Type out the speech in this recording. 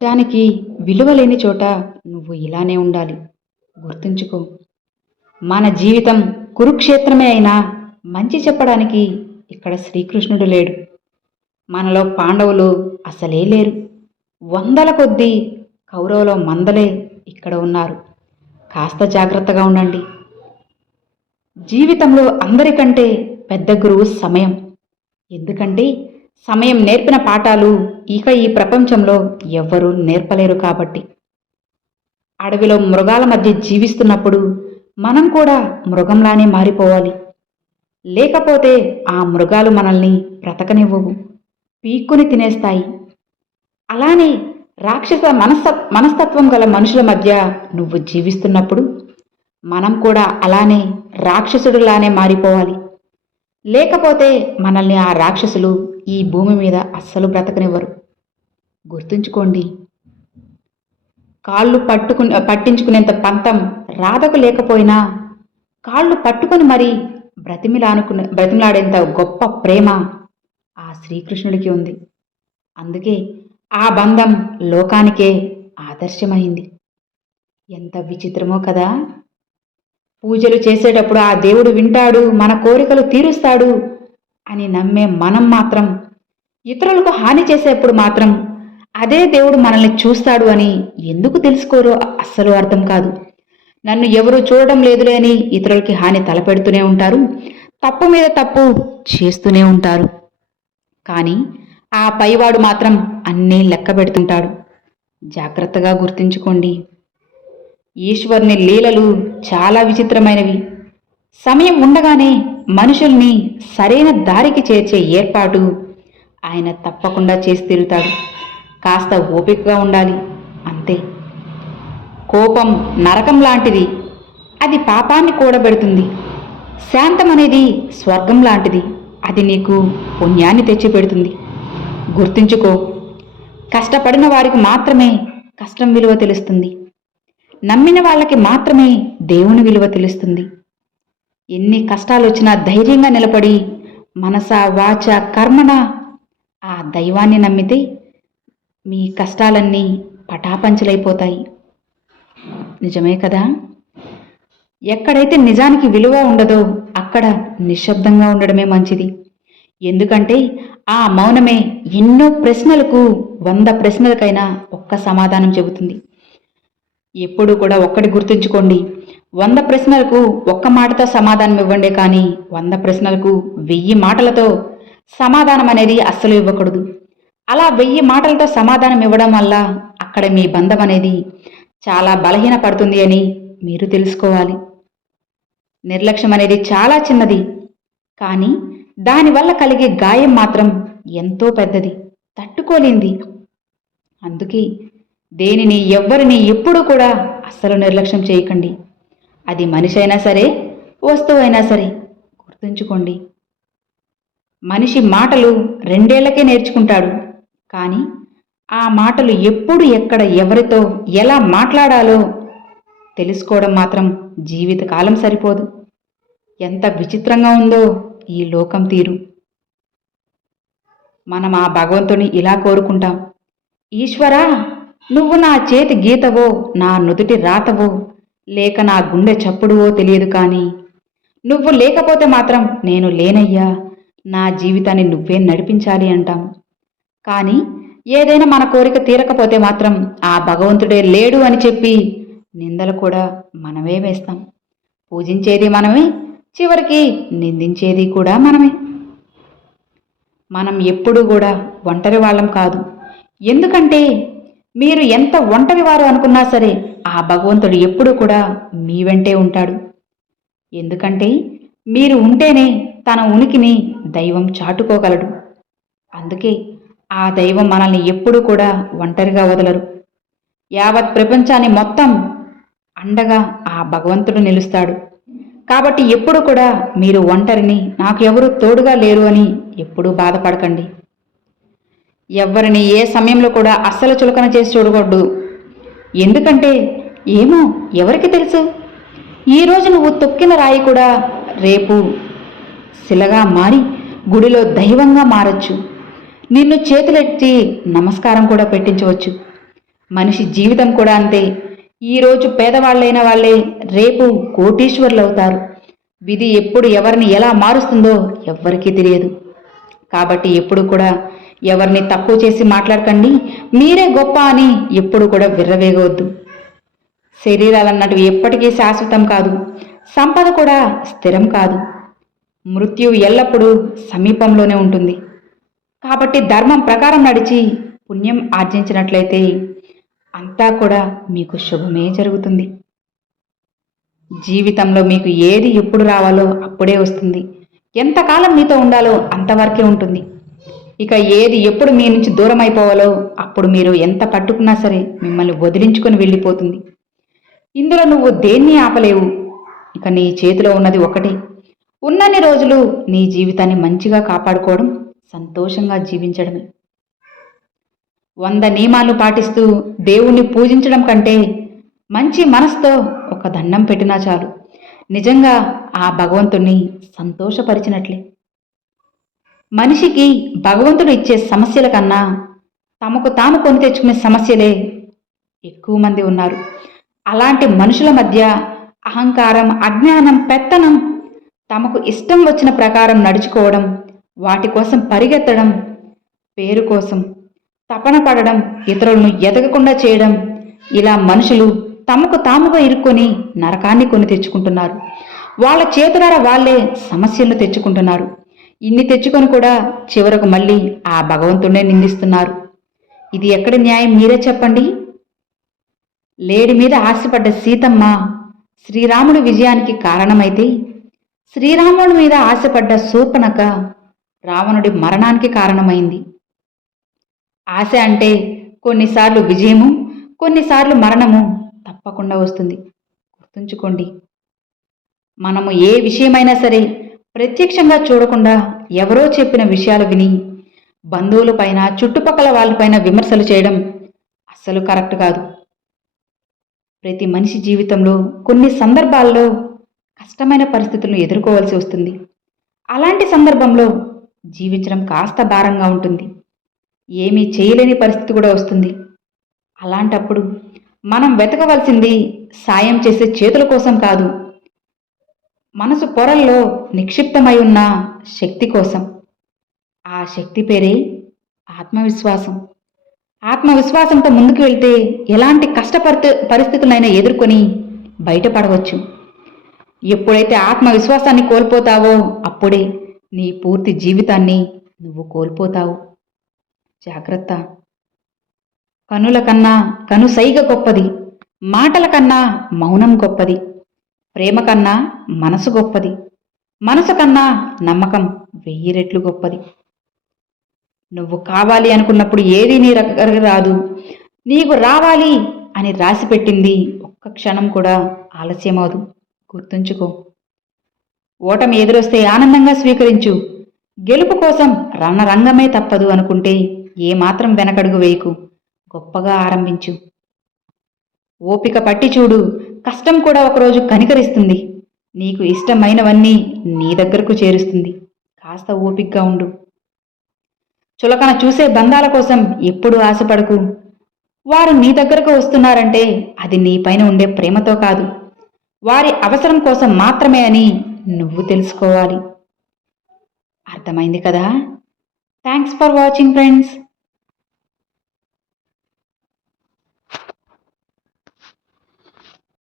దానికి విలువలేని చోట నువ్వు ఇలానే ఉండాలి. గుర్తుంచుకో, మన జీవితం కురుక్షేత్రమే అయినా మంచి చెప్పడానికి ఇక్కడ శ్రీకృష్ణుడు లేడు. మనలో పాండవులు అసలే లేరు. వందల కొద్దీ కౌరవుల మందలే ఇక్కడ ఉన్నారు. కాస్త జాగ్రత్తగా ఉండండి. జీవితంలో అందరికంటే పెద్ద గురువు సమయం. ఎందుకంటే సమయం నేర్పిన పాఠాలు ఇక ఈ ప్రపంచంలో ఎవ్వరూ నేర్పలేరు కాబట్టి. అడవిలో మృగాల మధ్య జీవిస్తున్నప్పుడు మనం కూడా మృగంలానే మారిపోవాలి. లేకపోతే ఆ మృగాలు మనల్ని బ్రతకనివ్వవు, పీక్కుని తినేస్తాయి. అలానే రాక్షస మనస్తత్వం గల మనుషుల మధ్య నువ్వు జీవిస్తున్నప్పుడు మనం కూడా అలానే రాక్షసుడిలానే మారిపోవాలి. లేకపోతే మనల్ని ఆ రాక్షసులు ఈ భూమి మీద అస్సలు బ్రతకనివ్వరు. గుర్తుంచుకోండి, కాళ్ళు పట్టించుకునేంత పంతం రాధకు లేకపోయినా కాళ్ళు పట్టుకొని మరీ బ్రతిమిలాడేంత గొప్ప ప్రేమ ఆ శ్రీకృష్ణుడికి ఉంది. అందుకే ఆ బంధం లోకానికే ఆదర్శమైంది. ఎంత విచిత్రమో కదా. పూజలు చేసేటప్పుడు ఆ దేవుడు వింటాడు, మన కోరికలు తీరుస్తాడు అని నమ్మే మనం మాత్రం ఇతరులకు హాని చేసేప్పుడు మాత్రం అదే దేవుడు మనల్ని చూస్తాడు అని ఎందుకు తెలుసుకోరో అస్సలు అర్థం కాదు. నన్ను ఎవరూ చూడడం లేదులే అని ఇతరులకి హాని తలపెడుతూనే ఉంటారు, తప్పు మీద తప్పు చేస్తూనే ఉంటారు. కానీ ఆ పైవాడు మాత్రం అన్నీ లెక్క పెడుతుంటాడు. జాగ్రత్తగా గుర్తుంచుకోండి, ఈశ్వరుని లీలలు చాలా విచిత్రమైనవి. సమయం ఉండగానే మనుషుల్ని సరైన దారికి చేర్చే ఏర్పాటు ఆయన తప్పకుండా చేసి తీరుతాడు. కాస్త ఓపికగా ఉండాలి, అంతే. కోపం నరకం లాంటిది, అది పాపాన్ని కూడబెడుతుంది. శాంతం అనేది స్వర్గం లాంటిది, అది నీకు పుణ్యాన్ని తెచ్చిపెడుతుంది. గుర్తుంచుకో, కష్టపడిన వారికి మాత్రమే కష్టం విలువ తెలుస్తుంది. నమ్మిన వాళ్ళకి మాత్రమే దేవుని విలువ తెలుస్తుంది. ఎన్ని కష్టాలు వచ్చినా ధైర్యంగా నిలబడి మనస వాచ కర్మణ ఆ దైవాన్ని నమ్మితే మీ కష్టాలన్నీ పటాపంచలైపోతాయి. నిజమే కదా. ఎక్కడైతే నిజానికి విలువ ఉండదో అక్కడ నిశ్శబ్దంగా ఉండడమే మంచిది. ఎందుకంటే ఆ మౌనమే ఎన్నో ప్రశ్నలకు 100 ప్రశ్నలకైనా ఒక్క సమాధానం చెబుతుంది. ఎప్పుడు కూడా ఒక్కటి గుర్తుంచుకోండి, 100 ప్రశ్నలకు ఒక్క మాటతో సమాధానం ఇవ్వండి, కానీ 100 ప్రశ్నలకు 1000 మాటలతో సమాధానం అనేది అస్సలు ఇవ్వకూడదు. అలా 1000 మాటలతో సమాధానం ఇవ్వడం వల్ల అక్కడ మీ బంధం అనేది చాలా బలహీనపడుతుంది అని మీరు తెలుసుకోవాలి. నిర్లక్ష్యం అనేది చాలా చిన్నది, కానీ దానివల్ల కలిగే గాయం మాత్రం ఎంతో పెద్దది, తట్టుకోలేంది. అందుకే దేనిని ఎవ్వరిని ఎప్పుడూ కూడా అస్సలు నిర్లక్ష్యం చేయకండి. అది మనిషి అయినా సరే, వస్తువు అయినా సరే. గుర్తుంచుకోండి, మనిషి మాటలు 2 ఏళ్లకే నేర్చుకుంటాడు, కానీ ఆ మాటలు ఎప్పుడు ఎక్కడ ఎవరితో ఎలా మాట్లాడాలో తెలుసుకోవడం మాత్రం జీవితకాలం సరిపోదు. ఎంత విచిత్రంగా ఉందో ఈ లోకం తీరు. మనం ఆ భగవంతుని ఇలా కోరుకుంటాం, ఈశ్వరా, నువ్వు నా చేతి గీతవో, నా నుదుటి రాతవో, లేక నా గుండె చప్పుడువో తెలియదు, కానీ నువ్వు లేకపోతే మాత్రం నేను లేనయ్యా, నా జీవితాన్ని నువ్వే నడిపించాలి అంటాం. కానీ ఏదైనా మన కోరిక తీరకపోతే మాత్రం ఆ భగవంతుడే లేడు అని చెప్పి నిందలు కూడా మనమే వేస్తాం. పూజించేది మనమే, చివరికి నిందించేది కూడా మనమే. మనం ఎప్పుడూ కూడా ఒంటరి వాళ్ళం కాదు. ఎందుకంటే మీరు ఎంత ఒంటరి వారు అనుకున్నా సరే ఆ భగవంతుడు ఎప్పుడూ కూడా మీ వెంటే ఉంటాడు. ఎందుకంటే మీరు ఉంటేనే తన ఉనికిని దైవం చాటుకోగలడు. అందుకే ఆ దైవం మనల్ని ఎప్పుడూ కూడా ఒంటరిగా వదలరు. యావత్ ప్రపంచాన్ని మొత్తం అండగా ఆ భగవంతుడు నిలుస్తాడు. కాబట్టి ఎప్పుడు కూడా మీరు ఒంటరిని, నాకు ఎవరు తోడుగా లేరు అని ఎప్పుడూ బాధపడకండి. ఎవ్వరిని ఏ సమయంలో కూడా అస్సలు చులకన చేసి చూడకూడదు. ఎందుకంటే ఏమో ఎవరికి తెలుసు, ఈరోజు నువ్వు తొక్కిన రాయి కూడా రేపు శిలగా మారి గుడిలో దైవంగా మారచ్చు. నిన్ను చేతులెత్తి నమస్కారం కూడా పెట్టించవచ్చు. మనిషి జీవితం కూడా అంతే. ఈరోజు పేదవాళ్ళైన వాళ్ళే రేపు కోటీశ్వరులవుతారు. విధి ఎప్పుడు ఎవరిని ఎలా మారుస్తుందో ఎవ్వరికీ తెలియదు. కాబట్టి ఎప్పుడు కూడా ఎవరిని తక్కువ చేసి మాట్లాడకండి. మీరే గొప్ప అని ఎప్పుడు కూడా విర్రవేగవద్దు. శరీరాలన్నటివి ఎప్పటికీ శాశ్వతం కాదు. సంపద కూడా స్థిరం కాదు. మృత్యువు ఎల్లప్పుడూ సమీపంలోనే ఉంటుంది. కాబట్టి ధర్మం ప్రకారం నడిచి పుణ్యం ఆర్జించినట్లయితే అంతా కూడా మీకు శుభమే జరుగుతుంది. జీవితంలో మీకు ఏది ఎప్పుడు రావాలో అప్పుడే వస్తుంది. ఎంతకాలం మీతో ఉండాలో అంతవరకే ఉంటుంది. ఇక ఏది ఎప్పుడు మీ నుంచి దూరం అయిపోవాలో అప్పుడు మీరు ఎంత పట్టుకున్నా సరే మిమ్మల్ని వదిలించుకొని వెళ్ళిపోతుంది. ఇందులో నువ్వు దేన్ని ఆపలేవు. ఇక నీ చేతిలో ఉన్నది ఒకటే. ఉన్నన్ని రోజులు నీ జీవితాన్ని మంచిగా కాపాడుకోవడం, సంతోషంగా జీవించడమే. 100 నియమాలు పాటిస్తూ దేవుణ్ణి పూజించడం కంటే మంచి మనసుతో ఒక దండం పెట్టినా చాలు. నిజంగా ఆ భగవంతుణ్ణి సంతోషపరిచినట్లే. మనిషికి భగవంతుడు ఇచ్చే సమస్యల కన్నా తమకు తాము కొని తెచ్చుకునే సమస్యలే ఎక్కువ మంది ఉన్నారు. అలాంటి మనుషుల మధ్య అహంకారం, అజ్ఞానం, పెత్తనం, తమకు ఇష్టం వచ్చిన ప్రకారం నడుచుకోవడం, వాటి కోసం పరిగెత్తడం, పేరు కోసం తపన పడడం, ఇతరులను ఎదగకుండా చేయడం, ఇలా మనుషులు తమకు తాముగా ఇరుక్కొని నరకాన్ని కొని తెచ్చుకుంటున్నారు. వాళ్ళ చేతులారా వాళ్లే సమస్యలను తెచ్చుకుంటున్నారు. ఇన్ని తెచ్చుకొని కూడా చివరకు మళ్ళీ ఆ భగవంతుడే నిందిస్తున్నారు. ఇది ఎక్కడి న్యాయం మీరే చెప్పండి. లేడి మీద ఆశపడ్డ సీతమ్మ శ్రీరాముడి విజయానికి కారణమైతే, శ్రీరాముడి మీద ఆశపడ్డ శూర్పణఖ రావణుడి మరణానికి కారణమైంది. ఆశ అంటే కొన్నిసార్లు విజయము, కొన్నిసార్లు మరణము తప్పకుండా వస్తుంది. గుర్తుంచుకోండి. మనము ఏ విషయమైనా సరే ప్రత్యక్షంగా చూడకుండా ఎవరో చెప్పిన విషయాలు విని బంధువులపైన, చుట్టుపక్కల వాళ్ళపైన విమర్శలు చేయడం అస్సలు కరెక్ట్ కాదు. ప్రతి మనిషి జీవితంలో కొన్ని సందర్భాల్లో కష్టమైన పరిస్థితులను ఎదుర్కోవాల్సి వస్తుంది. అలాంటి సందర్భంలో జీవించడం కాస్త భారంగా ఉంటుంది. ఏమీ చేయలేని పరిస్థితి కూడా వస్తుంది. అలాంటప్పుడు మనం వెతకవలసింది సాయం చేసే చేతుల కోసం కాదు, మనసు పొరల్లో నిక్షిప్తమై ఉన్న శక్తి కోసం. ఆ శక్తి పేరే ఆత్మవిశ్వాసం. ఆత్మవిశ్వాసంతో ముందుకు వెళ్తే ఎలాంటి పరిస్థితులైనా ఎదుర్కొని బయటపడవచ్చు. ఎప్పుడైతే ఆత్మవిశ్వాసాన్ని కోల్పోతావో అప్పుడే నీ పూర్తి జీవితాన్ని నువ్వు కోల్పోతావు. జాగ్రత్త. కనుల కన్నా కనుసైగ గొప్పది, మాటల కన్నా మౌనం గొప్పది, ప్రేమ కన్నా మనసు గొప్పది, మనసు కన్నా నమ్మకం 1000 రెట్లు గొప్పది. నువ్వు కావాలి అనుకున్నప్పుడు ఏదీ నీ దగ్గరకు రాదు. నీకు రావాలి అని రాసిపెట్టింది ఒక్క క్షణం కూడా ఆలస్యమవదు. గుర్తుంచుకో. ఓటమి ఎదురొస్తే ఆనందంగా స్వీకరించు. గెలుపు కోసం రణరంగమే తప్పదు అనుకుంటే ఏమాత్రం వెనకడుగు వేయకు. గొప్పగా ఆరంభించు. ఓపిక పట్టి చూడు. కష్టం కూడా ఒకరోజు కనికరిస్తుంది. నీకు ఇష్టమైనవన్నీ నీ దగ్గరకు చేరుస్తుంది. కాస్త ఓపికగా ఉండు. చులకన చూసే బంధాల కోసం ఎప్పుడూ ఆశపడకు. వారు నీ దగ్గరకు వస్తున్నారంటే అది నీపైన ఉండే ప్రేమతో కాదు, వారి అవసరం కోసం మాత్రమే అని నువ్వు తెలుసుకోవాలి. అర్థమైంది కదా? Thanks for watching friends.